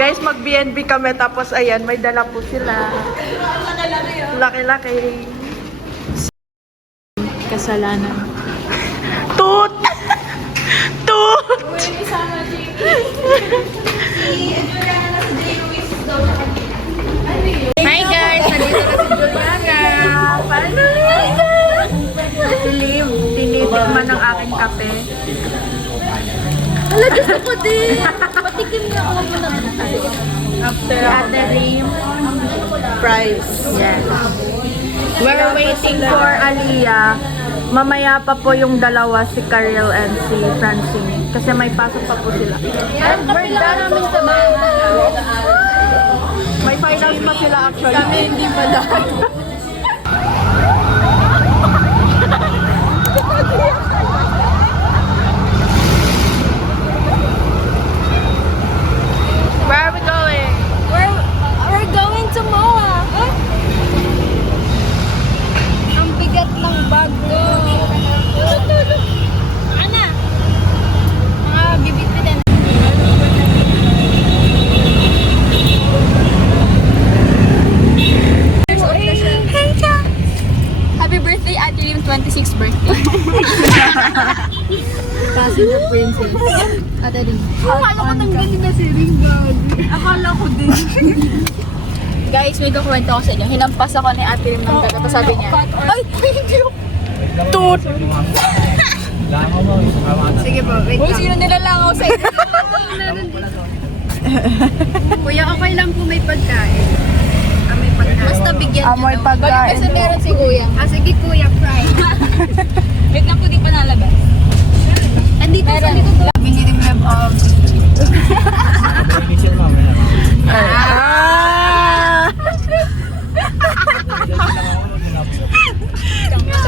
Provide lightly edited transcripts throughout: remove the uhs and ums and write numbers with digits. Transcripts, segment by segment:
Guys, mag-BNB kami tapos ayan, may dala po sila. Laki-laki. Kasalanan. Toot! Toot! Hi guys! Nandito na si Juliana. Paano? Tinitip man ang aking kape. Wala, gusto ko din. Patikim na ako muna. After Ate Rim, price. Yes. We're waiting for Aliyah. Mamaya pa po yung dalawa, si Karel and si Francine. Kasi may pasok pa po sila. And we're done. May finals pa sila actually. Kami hindi pa dahil. Where are we going? We're going to MOA. Ang bigat ng bag ko. Ana. Mga bibit-bitin. Happy birthday, Ate Rim, 26th birthday. Passenger princess. Ate Rim. Akala ko tanggalin na si Ring bag. Akala ko din. Guys, may kukwento ako sa inyo. Hinampas ako ni Ate Rim ng dagat. Tapos sabi niya, ay, thank you. Toot! Sige po, wait lang. Sino nilalangaw sa inyo? Kuya, okay lang po may pagkain. May pagkain. Basta bigyan niyo. Amoy pagkain. Kasi meron si Kuya. Sige Kuya, fry. Wait lang po, di pa nalabas. Andito sa likod ko. Binilibnab of... Alam mo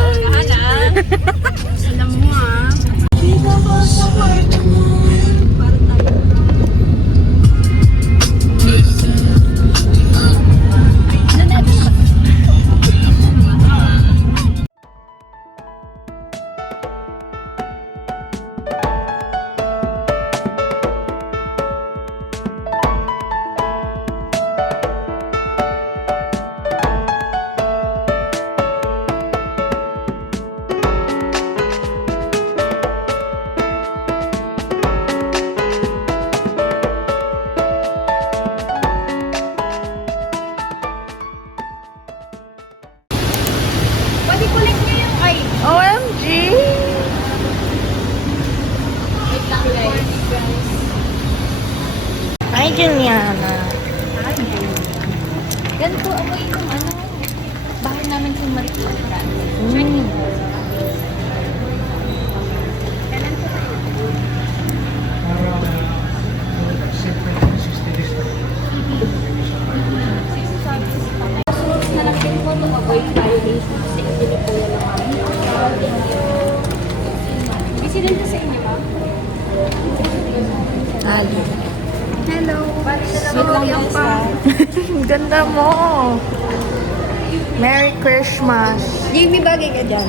pwede connect niyo yung ay. OMG! Wait lang guys. Hi, Juliana. Ganito ako yung ano. Bahay namin sa Marikina. Kailan po tayo? Source na lang din po to avoid violation sa inyo po yan lang kami. Busy din po sa inyo, ma'am? Ali. Hello. Sweet lang guys ha. Ganda mo. Merry Christmas. Jamie, bagay ka dyan.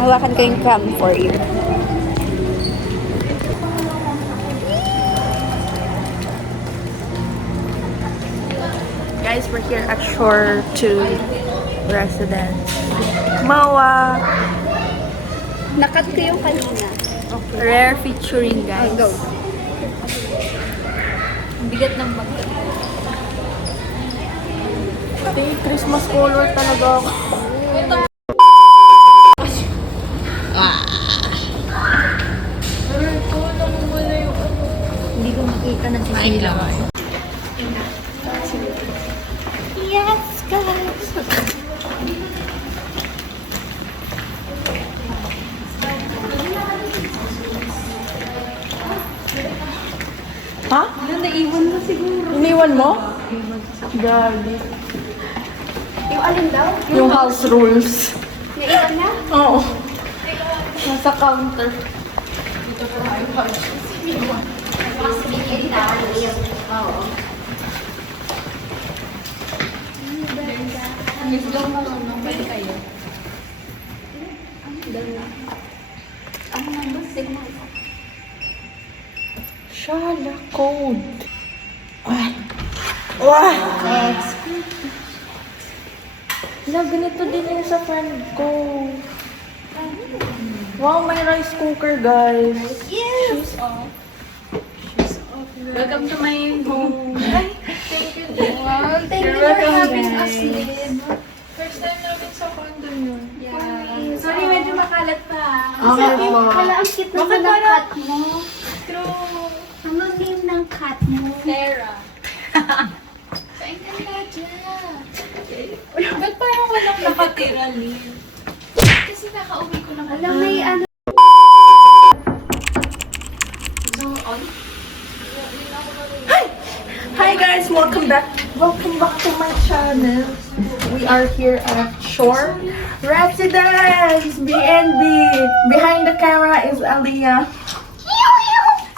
Hawakan ko yung cam for you. Guys, we're here at Shore 2 Residence. Mawa. Nakat ko yung kanina. Rare featuring, guys. Go. Bigat ng bag. Christmas color talaga ako. Hindi ko makita na sisilaw. Yes, guys! Ha? Naiwan mo siguro. Iniwan mo? Gagi. Yung alin daw? Yung house rules. Naiwan na? Oo. Nasa counter. Oo. Miss Daw marunong, pwede kayo. Ano nga ba? Signal. Shala code. Ay. Wow! Na, ganito din yung sa friend ko. Wow, may rice cooker, guys. Yes! Welcome to my home. Thank you, wow, thank you for having us live. First time namin sa condo nyo. Yeah. Sorry, medyo makalat pa. Okay po. Wala, ang cute naman ng cat mo. True. Ano name ng cat mo? Tara. Kain ka na dyan. Ba't parang walang nakatira, Lynn? Kasi nakauwi ko naman. Alam, may ano. Hi guys, welcome back. Welcome back to my channel. We are here at Shore Residence BNB. Behind the camera is Aliyah.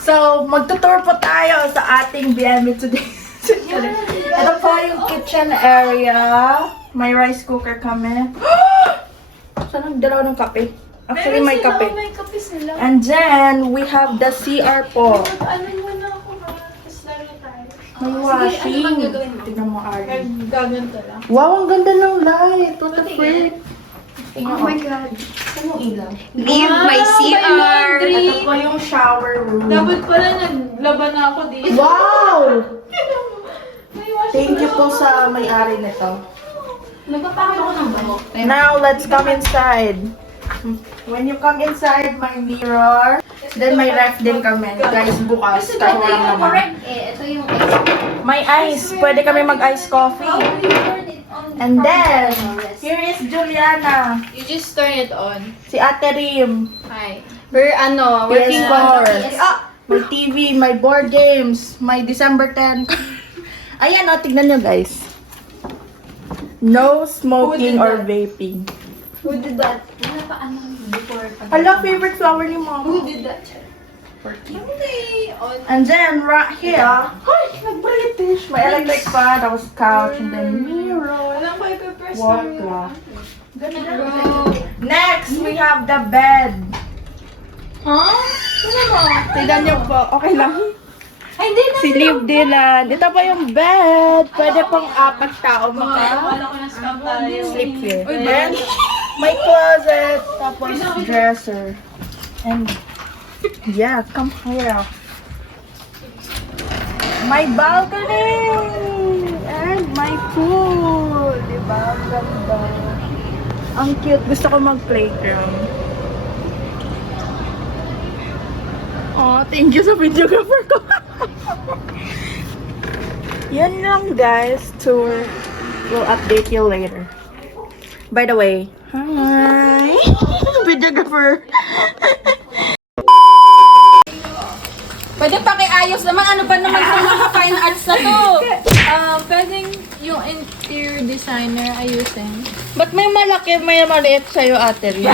So, magtutour po tayo sa ating BNB today. Ito po yung kitchen area. May rice cooker kami. Saan nagdalaw ng kape? Actually, may kape. May kape sila. And then, we have the CR po. Ano mo na ako ha? Tapos laro tayo. May Sige, washing. ano bang gagawin mo? Tignan mo, Ari. Gaganto lang. Wow, ang ganda ng light. What the frick? Oh my God. Saan yung ilaw? Leave my May CR. laundry. Ito po yung shower room. Dapat pala naglaban na ako dito. Wow! May washing Thank you po sa may-ari nito. Nagpapakita ko ng buhok. Now, let's come inside. When you come inside, my mirror. Then may ref din kami. Guys, bukas. Kasi walang naman. Ito yung May ice. Pwede kami mag-ice coffee. And then, here is Juliana. You just turn it on. Si Ate Rim. Hi. We're working PS4. on May TV, may board games, may December 10. Ayan o, tignan nyo guys. No smoking or vaping. Who did that? Wala pa before. Hala, favorite flower ni Mama. Who did that? Hindi. On. And then, right here, ay, nag-British. May electric fan, tapos couch, and then mirror. Walang ko ipipress Wala. Bro. Next, we have the bed. Huh? Ano mo? Tignan nyo po, okay lang. Ay, hindi na. Si Liv Dylan. Dito pa yung bed. Pwede pang 4 tao Wala ko na scam tayo. sleep here. Uy, Then, may closet, tapos dresser. And, yeah, come here. My balcony! And my pool! Diba? Ang ganda. Ang cute. Gusto ko mag-playground. Oh, thank you sa videographer ko. Yan lang guys. Tour. We'll update you later. By the way, hi! Videographer! Pwede pakiayos naman. Ano ba naman itong mga fine arts na to? Pwedeng yung interior designer ayusin. Ba't may malaki, may maliit sa'yo, Ate Rin?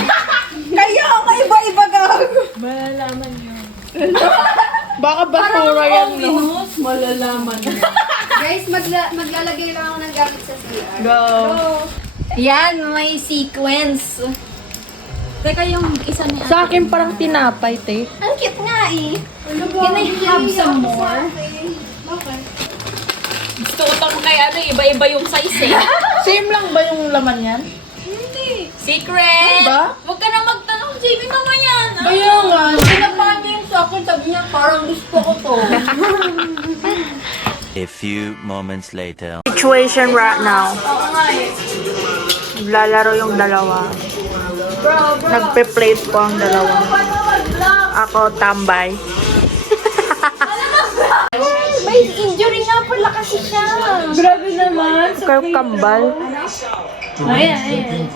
Kayo! May iba-iba gago! Malalaman yun. Baka basura yan, no? Malalaman yun. Guys, maglalagay lang ako ng gamit sa CR. Go! Yan, may sequence. Teka, yung isa ni Sa akin parang tinapay, te. Ang cute nga eh. Can I have some more? Gusto utang kay iba-iba yung size eh. Same lang ba yung laman yan? Hindi. Secret! Ba? Huwag ka na magtanong, Jamie, mamaya na. Kaya nga. Pinapahan niya yung sa akin, sabi niya, parang gusto ko to. A few moments later. Situation right now. Oo nga eh. Naglalaro yung dalawa. Nagpe-plate po ang dalawa. Ako, tambay. May injury nga pala kasi siya. Grabe naman. Kayo kambal. Ayan, ayan.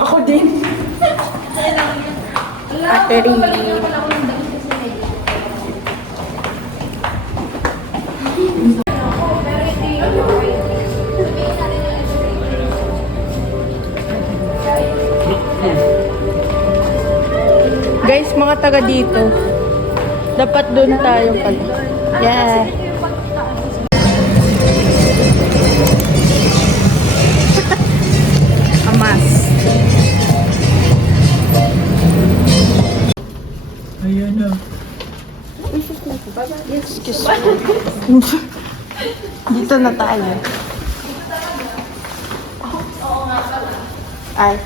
Ako din. Ate Rin. Guys, mga taga dito. Dapat doon tayo pala. Yeah. Amas. Excuse me. Dito na tayo. Ay.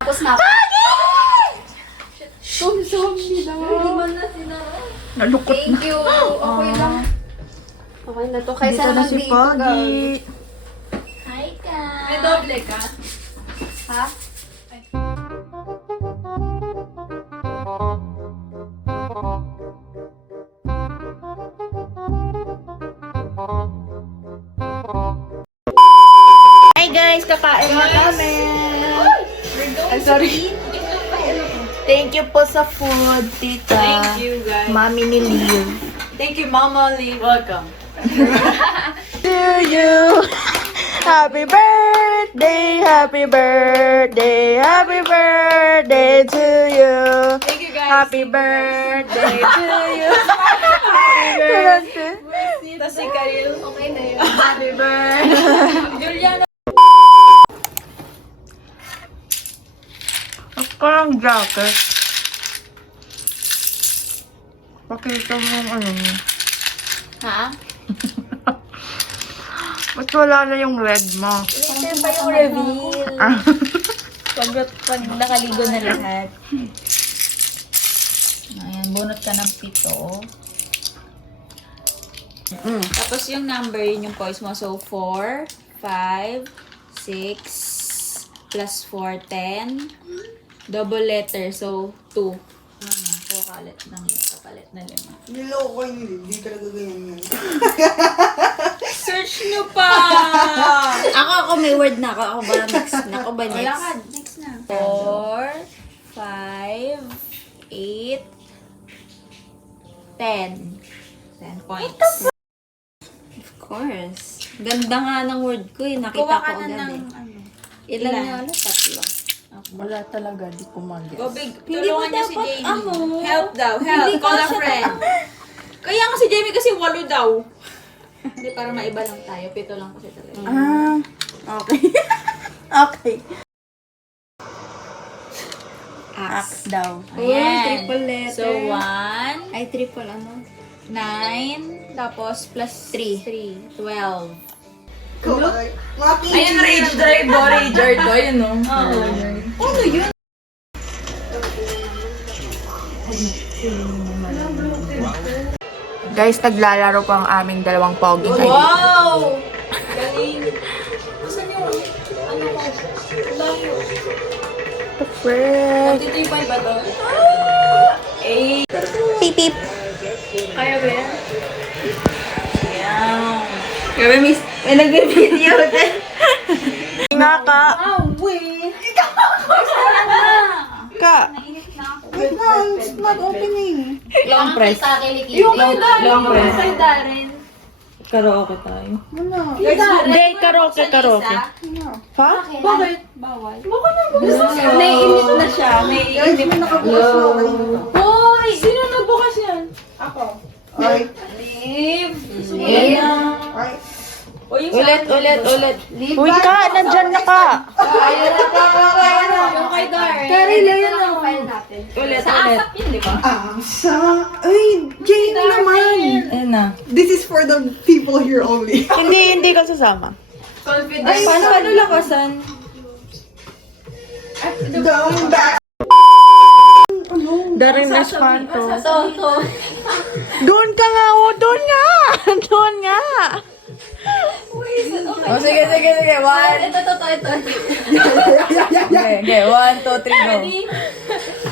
Tapos na. Nalukot na. Thank you. Okay lang. Okay na to. Kaysa Dito na naman si dito, Pogi. Hi, ka. May doble ka? Ha? Hi guys, kakain na kami. Ay, sorry. Thank you po sa food, tita. Thank you, guys. Mami ni Liv. Thank you, Mama Lee. Welcome. To you. Happy birthday, happy birthday, happy birthday to you. Thank you, guys. Happy birthday to you. Happy birthday. Ito si Karil. Okay na yun. Happy birthday. Juliana. Parang jacket. Pakita mo yung ano mo. Ha? Ba't wala na yung red mo? Later pa yung reveal. Pag nakaligo na lahat. Ayan, bunot ka ng 7. Tapos yung number, yun yung points mo. So, 4, 5, 6, plus 4, 10. Double letter, so 2. Kapalit na 5. Niloko yun, hindi talaga ganyan yun. Search nyo pa! Ako may word na. Ako ba next? Ako ba next? Wala ka, next na. 4, 5, 8, 10. 10 points. Of course. Ganda nga ng word ko eh. Nakita Kuha ko ka na agad ng eh. ano. Ilan Ilan? nga ulit? 3. Wala talaga, di ko mag-guess. Go big. Hindi Tulungan mo niya si dapat, Jamie. ano? Help daw. Help. Hindi Call a kasha friend. Kaya nga si Jamie kasi 8 daw. Hindi, para maiba lang tayo. 7 lang kasi talaga. Ah, okay. Okay. Axe daw. Ayan. triple letter. So, 1, Ay, triple ano? 9, tapos plus 3. 12. Mga pinky. Ayan, Rage Drive o Rager to. Ayun o. Oo. Ano yun? Guys, naglalaro pa ang aming dalawang pogi. Wow! Galing. Saan yung ano ko? Layo. The frick? 23.5 ba to? 8. Pip, pip. Kaya ba yan? Ayan. Grabe, miss. May nag-video din. Nga ka. Ka. Wait na, it's not opening. Long press. Yung kay Darren. Kay Darren. Karaoke tayo. Wala. Hindi, karaoke, karaoke. Ha? Bakit? Bawal. Naiinit na siya. Guys, may nakabukas na ako. Hoy! Sino nagbukas yan? Ay. Ay. Ulit. Uy ka, nandyan na ka. Yung kay Darren. Ulit. Yun, di ba? Ay, Jamie naman. Ayun na. This is for the people here only. Hindi ka sasama. Confidence. Paano lakasan? Down back. Daring Espanto. Toto. Doon ka nga, doon nga. Doon nga. Oh, sige. One. Ito. Okay, 1, 2, 3,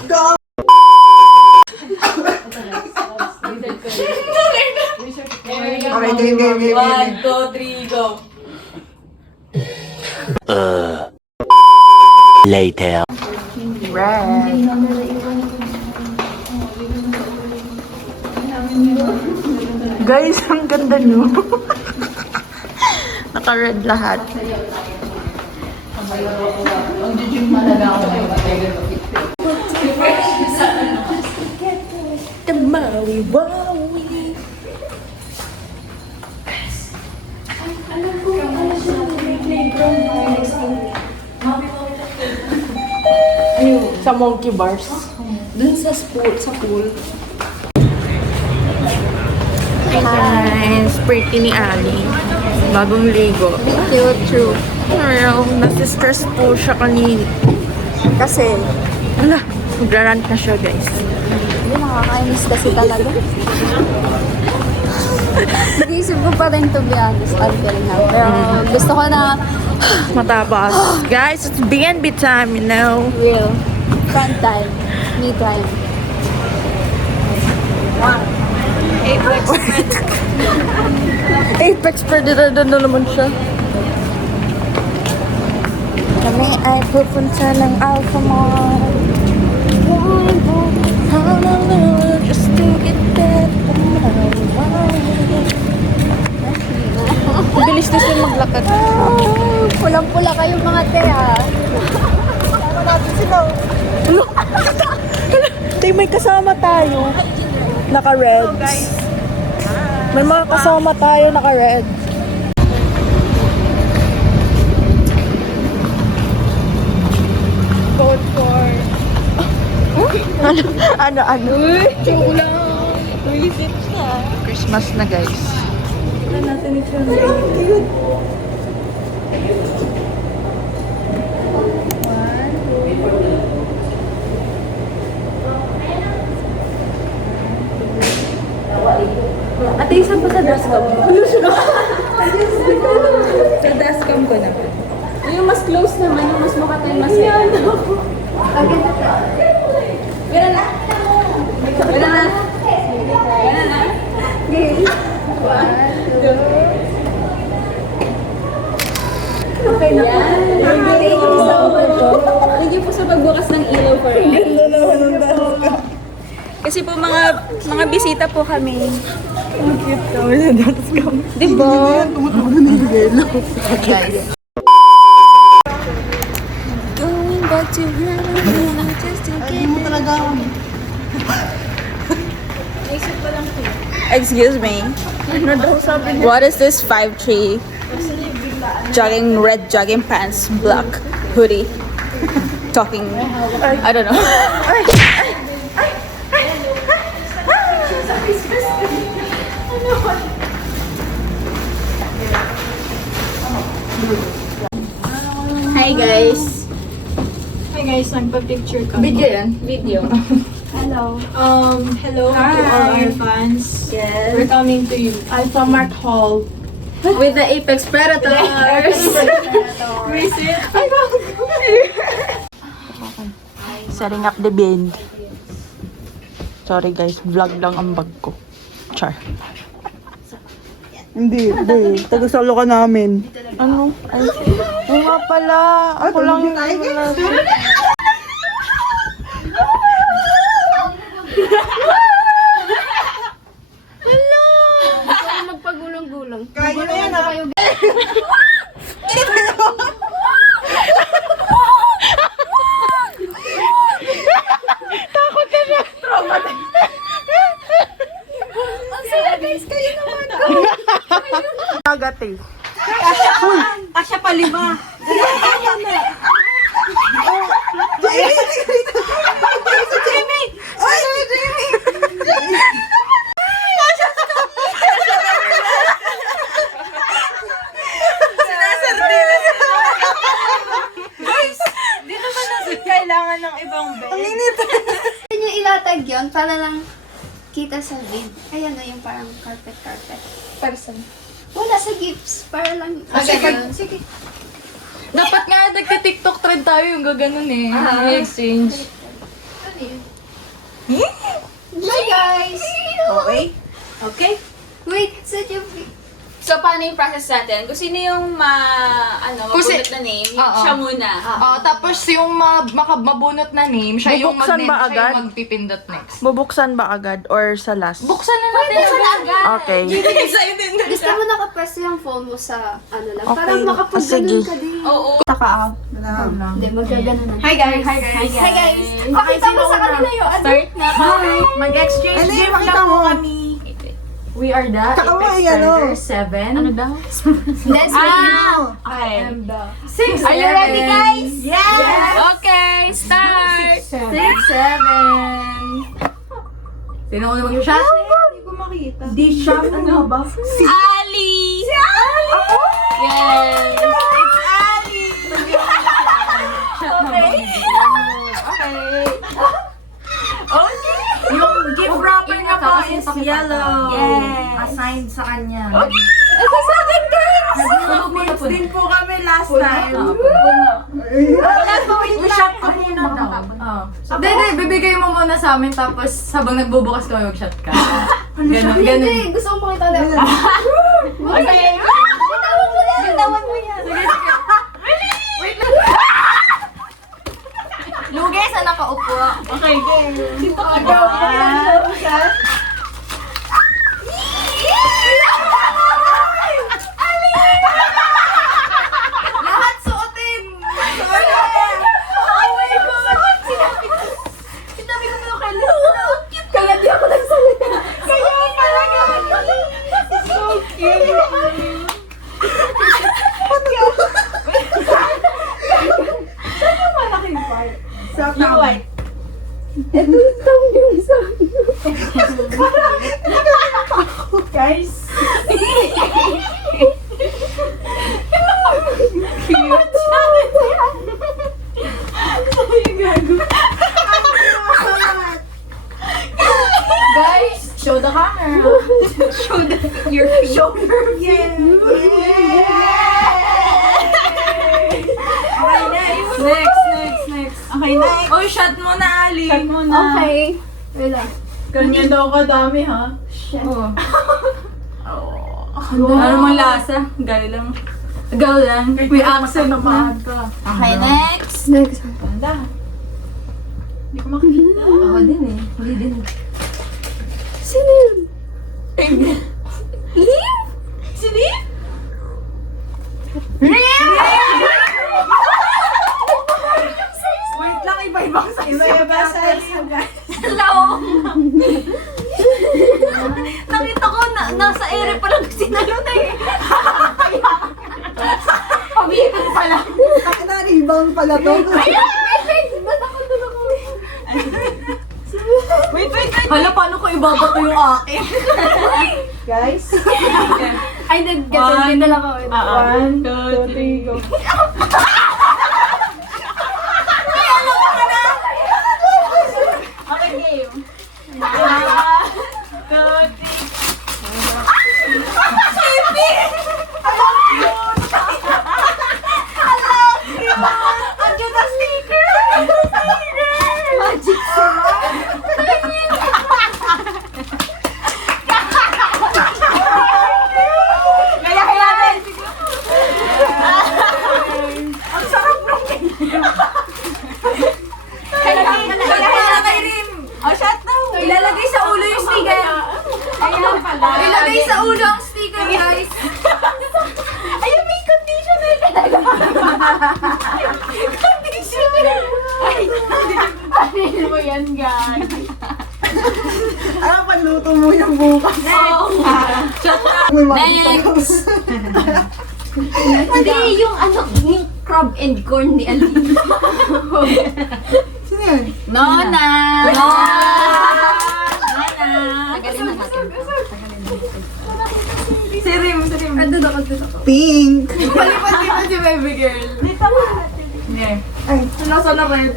go. Go. Okay, game. 1, 2, 3, go. Later. Red. Guys, ang ganda nyo. Naka-red lahat. Tamawi-wawi. Sa Monkey Bars. Dun sa pool. Guys, pretty ni Ali. Bagong ligo. Cute, true. Real, nasi-stress po siya kanina. Kasi, Wala, magrarant na siya guys. hindi nakakainis kasi talaga. Nag-iisip ko pa rin to be honest until now. Pero gusto ko na Matapos. Guys, it's BNB time, you know. real. Fun time. Me time. Apex Predator na naman siya. Kami ay pupunta ng Alpha Mall. Honolulu, just to get that. Bilis na siya maglakad. Pulang-pula kayong mga te ha. Tay, may kasama tayo. Naka-reds. May mga kasama tayo naka-red. Vote for... ano? Joke lang. Visit siya. Christmas na guys. Ate, isa pa sa dashcam mo? Sa dashcam ko naman. Yung mas close naman, yung mas mukha tayo mas yan. Meron na. Okay na. Thank you so much. Thank you po sa pagbukas ng ilaw for us. Ganda naman ang dashcam. Kasi po mga bisita po kami. Diba? Guys. Going back to home, just to get Excuse me. What is this 5'3" red jogging pants, black hoodie? Talking, I don't know. Hi guys. Hi guys, nagpa-picture ka. Video yan. Video. Hello. Hello to all our fans. Yes. We're coming to you. Alpha Mart Hall. With the Apex Predators. Visit. Setting up the band. Sorry guys, vlog lang ang bag ko. Char. Hindi. Taga-salo ka namin. Ano? Ay, oo nga pala. Ako lang yung Magpagulong-gulong. Kaya na yan ah. Agate. Asya pa 5. Kailangan ng ibang bed. Pwede nyo ilatag yun para lang kita sa vid. Ayan o yung parang carpet. Person. Wala sa gifts. Para lang. Sige. Dapat nga nagka-TikTok trend tayo yung gaganon eh. Exchange. Ano yun? Hi guys! Okay. Wait, such a So, paano yung process natin? Kung sino yung mabunot na name, siya muna. Tapos yung mabunot na name, siya yung Bubuksan ba siya agad? yung magpipindot next. Bubuksan ba agad or sa last? Buksan na natin agad. Okay. Gusto mo nakapwesto yung phone mo sa ano lang. Okay. Parang makapag-ganon Sige. ka din. Oo. Hindi, mag-ganon na. Hi guys! Hi guys! Pakita mo sa kanila yun. Start na. Mag-exchange Ano yung gift makita na po mo? kami. We are the Tsaka mo, Apex ano? Predators 7. Ano daw? Let's go! Okay. 6, Are you ready, guys? Yes! Okay, start! 6, 7. Sino ko na mag-shot? Hindi ko makita. D-shot. Ano ba? Ali! Si Ali! Yes! It's Ali! Okay. Yung gift wrapper niya po is yellow. Yes. Assigned sa kanya. Ito sa akin, guys! Nag-roommates din po kami last time. Shot ko muna daw. Hindi, bibigay mo muna sa amin tapos habang nagbubukas ka, mag-shot ka. Ganon, ganon. Gusto ko makita na. Okay. Bitawan mo yan. Bitawan mo yan. Wait lang. Lugi sa nakaupo. Okay, game. Dito ka Lahat suotin! Oh my God! Sinabi ko yung cute. Kaya di ako nagsalita. Kaya talaga. So cute. Saan yung malaking part? Sa Yung white. Ito yung sa guys. Guys, show the camera. Your feet. Show your feet. Next. Okay, next. Oh, shot mo na, Ali. Shot mo na. Okay. Ganyan daw kadami, ha? Oh. Ano mang lasa? Gali lang. Gal lang. May accent na maaga. Okay, next. Ganda. Hindi ko makikita. Ako din eh. Hindi din. Sino yun? Liam? Si Liam? Wait lang, iba-ibang size. Iba-iba size. Hello! Nakita ko na nasa ere pa lang sinalo na eh. Pabitin pala. Ay, na-rebound pala to. Wait! Ba't ako tulog mo? Wait. Hala, paano ko ibabato yung akin? Guys. Ay, nag-gatong din na lang ako. 1, 2, 3, go. Okay, game. Andiyan na sticker! Magic Kaya natin! Ang sarap nung Kaya kay Rim! Oh, shot daw! Ilalagay sa ulo yung sticker. Ayan pala. Ilagay sa ulo ang sticker, guys. Ayun, may conditioner talaga. Conditioner. Ay, panin mo yan, guys. Ano, panluto mo yung bukas. Shot na! May mga Hindi, yung ano, yung crab and corn ni Alina. Sino yun? Nona! Nona! Tagalin na natin. Si Rim. Andun ako. Pink. Palipat-lipat si baby girl. Dito mo natin. Yeah. Ay, Nasa na red.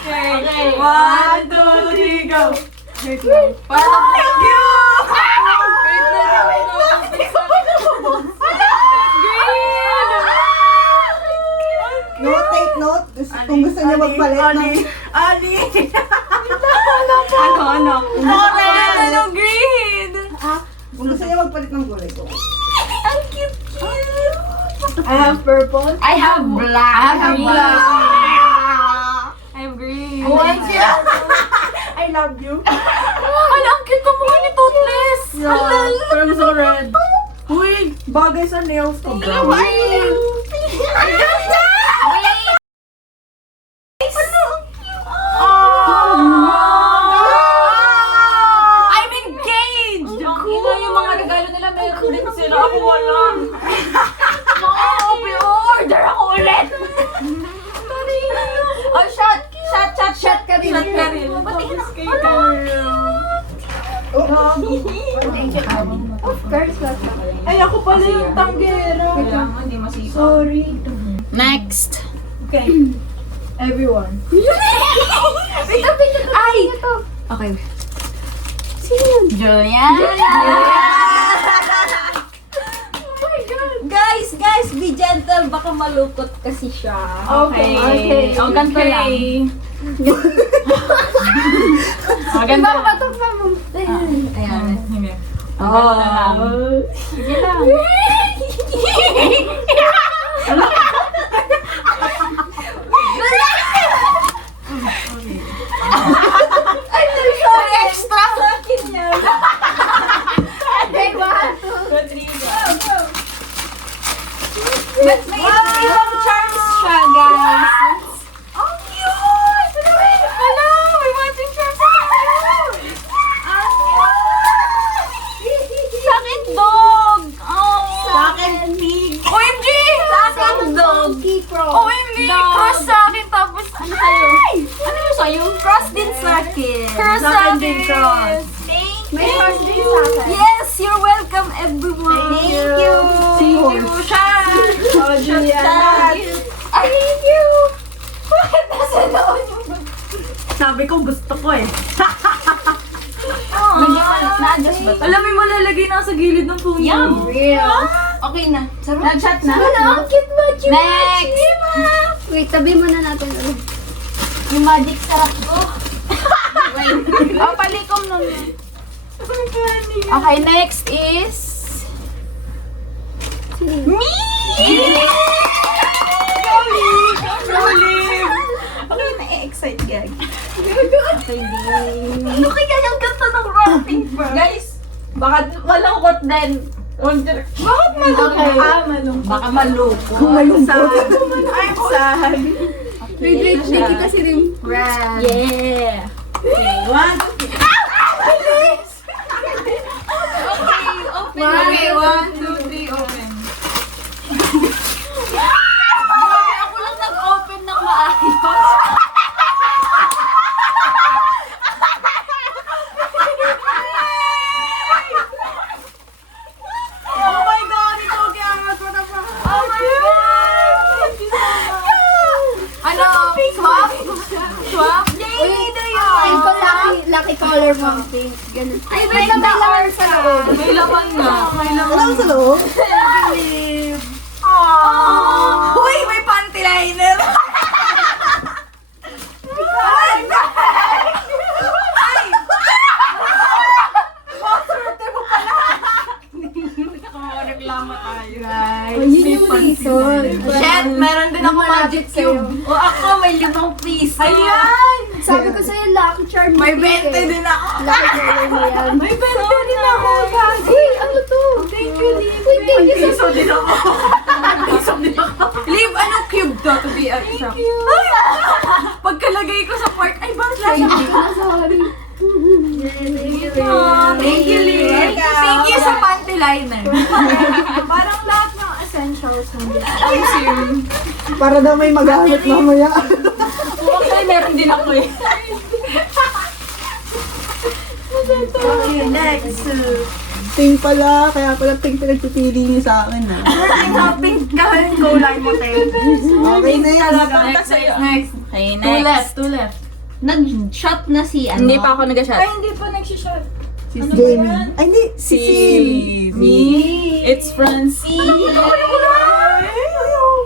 Okay. 1, 2, 3, go! Parang cute! Wait lang. note, take note. Kung gusto niyo magpalit ng... Ali! Ano? Ano green? Kung gusto niyo magpalit ng kulay ko. Ang cute. I have purple. I have black. I have black. I have green. I love you. Ala, ang cute ang mukha ni Toothless! Yeah. Pero gusto ko red. Uy, Bagay sa nails ko, bro. I'm engaged! Ang ina yung mga regalo nila, meron din sila. Ako wala. Order ako ulit! Oh, shot ka rin. Shot ka rin. Ay, ako pala yung tanggera. Hindi masipa. Sorry. Next. Okay. Everyone. Ay! Okay. Julian! Guys, be gentle. Baka malukot kasi siya. Okay. O, ganito lang. O, ganito lang. Ayan. Hindi. O, ganito lang. Sige lang. Sorry, extra sa akin yan. But may ibang charms siya, guys. Ang cute! Hello! May matching shirt sa Sa akin, dog. Oh. Sa akin, pig. OMG! Sa akin, dog. OMG! Cross sa akin tapos ano sa'yo? Ano yung sa'yo? Cross din sa akin. Cross sa akin. Cross. May cross din sa akin. Yes, you're welcome, everyone. Thank you. Thank you, Shan! Oh, Julian. I thank you. Bakit nasa doon yung Sabi ko, gusto ko eh. na-adjust ba? Alam mo, malalagay na sa gilid ng phone. Yum. Real. Okay na. Nag-chat na? Ang cute magic. Next! Wait, tabi muna natin. Yung magic sarap ko. Oh, palikom nun. Okay, next is... Me! Okay, na-excite gag. Ano kaya yung ganda ng wrapping pa? Guys, baka malungkot din. Bakit malungkot? Okay. Malungkot. Baka maloko. Malungkot. I'm sad. Wait, kita si Rim. Brand. Yeah. One, Okay, 1, 2, 3, open. Grabe, ako lang nag-open ng maayos. Oh my God, ito kaya angat ko na pa. Oh my God! Thank you so much. Ano? Swap? Swap? Yay! Pink ko lucky color mo. Pink. Ganun. Ay, wait lang, may laman sa loob. May laman nga. May laman. Wala sa loob. Aww. Uy, may panty liner. Ay! Ay! Swerte mo pala. Reklamo tayo, guys. Oh, yun yung reason. Shit, meron din ako magic cube. O ako, may 5 piece. Ayan! Sabi ko sa'yo, lucky charm. May mo, Pink, 20 eh. din ako. Lucky color mo yan. May 20 din ako, guys. Uy, ano to? Thank you, Liv. Uy, thank you so Piso din ako. Piso din ako. Liv, anong cube to be exact? Thank you. Pagkalagay ko sa park, ay, bakit Thank lang? you. Sorry. Thank you, Liv. Thank you sa panty liner. Parang lahat ng essentials nandito. Para daw may magamit mamaya. Okay, meron din ako eh. Okay, next. Pink pala, kaya pala pink pinagpipili niyo sa akin ah. Pink ka kulay mo, Tay. Okay, next. Next. Okay, Two left. Nag-shot na si ano? Hindi pa ako nag-shot. Ay, hindi pa nagsishot. Si Jamie. Ay, hindi. Si Sin. Me. It's Francine.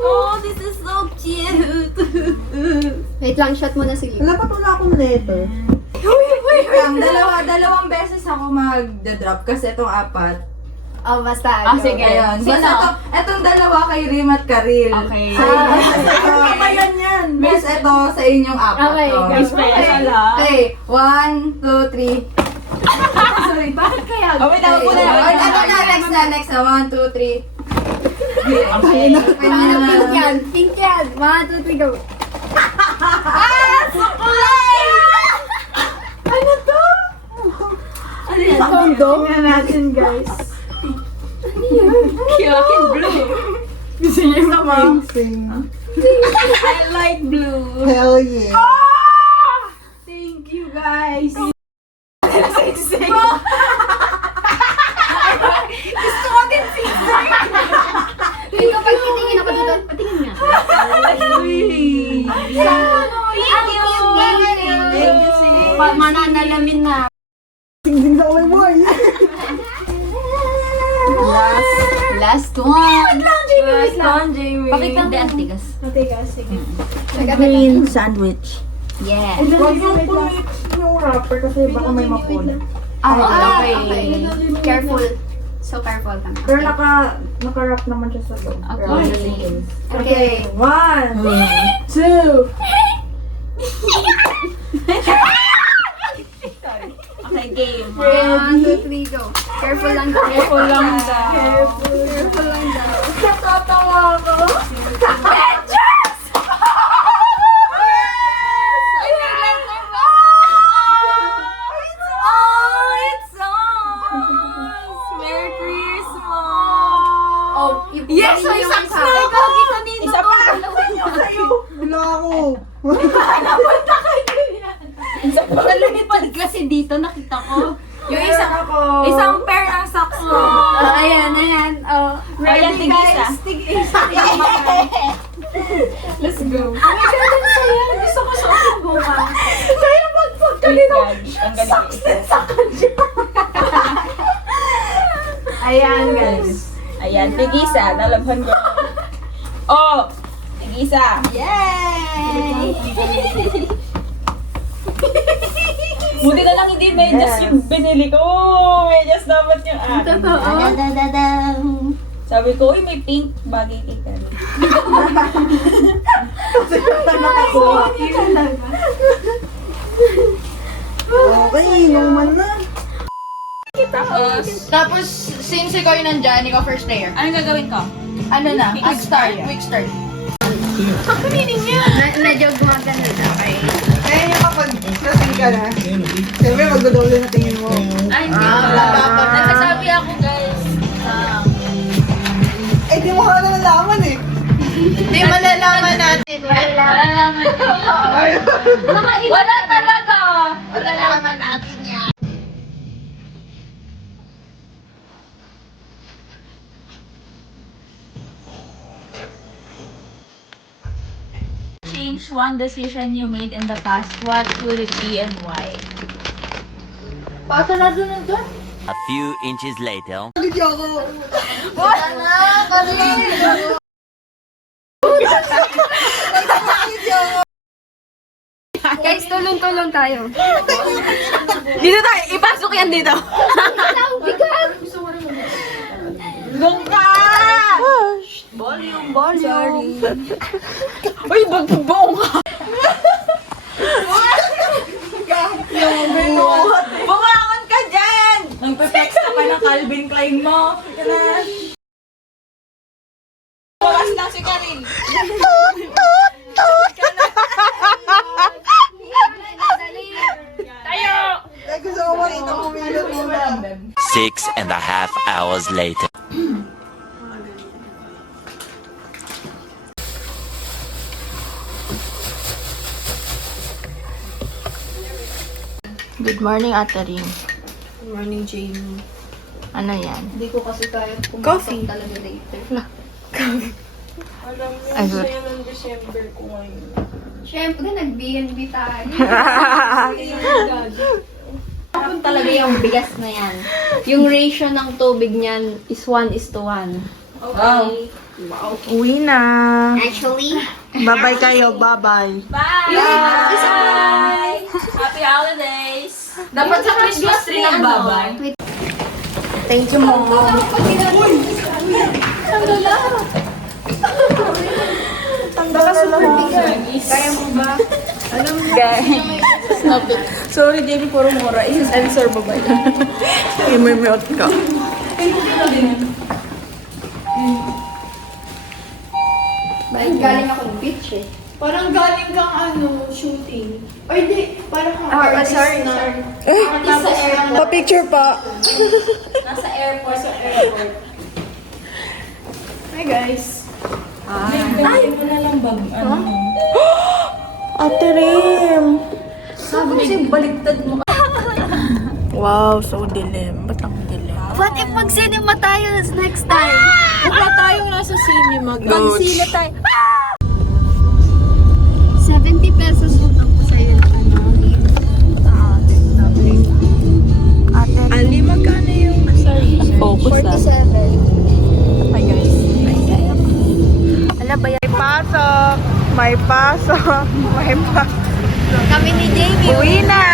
Oh, this is so cute. Wait lang, shot mo na sige. Wala pa wala akong letter. Dalawang beses ako mag-drop kasi itong 4. Oh, basta. sige. Ayun. Sino? Basta etong dalawa kay Rim at Karil. Okay. Kamayan yan. Miss, ito sa inyong 4 Okay, to. guys. Special Okay, 1, 2, 3. Sorry, bakit kaya? Oh, wait, ako muna. Next na. 1, 2, 3. Pink yan. Pink yan. 1, 2, 3, go. Tingnan natin, guys. Kyokin blue. Gusto niyo yung pink? I like blue. Hell yeah. Thank you, guys. Dito, pag titingin ako dito, patingin nga. Mananalamin na. Sing-sing sa kamay mo ay. Last one. Last one, Jamie. Pakita mo. Antigas. Green sandwich. Yeah. Huwag yung pumix yung wrapper kasi baka may mapun. Okay. Careful. So careful kami. Pero naka-wrap naman siya sa loob. Okay. Okay, 1, 2. Okay, game. 1, 2, 3, go. Careful lang daw. Careful lang daw. Careful lang daw. Natatawa ako. Merry Christmas! Oh, Yes, may socks na ako! Isa pa! Bila ako. Nalumipad kasi dito, nakita ko. Yung isa isang pair ng socks ko. Ayan. Oh. Ayan, tig-isa. Let's go. Gusto ko suotin bukas. Kaya magpagkalito. Socks din sa kanya. Ayan, guys. Ayan, tig-isa. Nalabhan ko. Oh! Tig-isa. Yay! Buti na lang hindi medyas yung binili ko. Medyas dapat yung akin. Sabi ko, uy, may pink. Bagay kay Kari. Okay, inuman na. Tapos, since ikaw yung nandyan, ikaw first player. Anong gagawin ko? Ano na? Quick start. Quick start. Medyo gumagano na. Okay. Kaya niya kapag lasing ka na, siyempre magdodoble na tingin mo. Ay, hindi. Ah. Nagsasabi ako, guys. Eh, di mo ka na nalaman eh. Hindi malalaman natin. Wala talaga. Malalaman natin yan. Change one decision you made in the past. What would it be and why? A few inches later. Video ako. Guys, tulong-tulong tayo. Dito tayo. Ipasok yan dito. Bigat! Doon ka! Volume. Sorry. Uy, buong ka. Bumangon ka dyan! Nagpe-text ka pa ng Calvin Klein mo. Bukas lang si Karin. Tayo! Eh, gusto ko makita mo video muna. 6.5 hours later. Good morning, Ate Ring. Good morning, Jamie. Ano yan? Hindi ko kasi kaya Coffee. talaga later. Ay, good. Siyempre, nag-BNB tayo. Talaga yung bigas na yan. Yung ratio ng tubig niyan is 1:1. Okay. Uwi na. Actually, Bye-bye kayo, bye-bye. Bye! Happy holidays! Dapat sa Christmas tree nagbabay. Thank you, Mom. Kaya mo ba? Alam mo, Sorry, Jamie, puro mura. Isa-sensor mo ba yan? Imimute ka. Galing akong beach eh. Parang galing kang shooting. Or di, parang Sorry. Pa-picture pa. Nasa airport. Hi guys. Ate Rim. Sabi kasi baligtad mo. Wow, so dilim. Ba't ang dilim? What if mag-cinema tayo next time? Wala tayong nasa cinema, Mag-sila tayo. 70 pesos utang ko sa'yo na Ali, magkano yung... Focus na. 47. Hi guys. Ala ba yan? May pasok. May pasok. May pasok. Kami ni Jamie. Uwi na!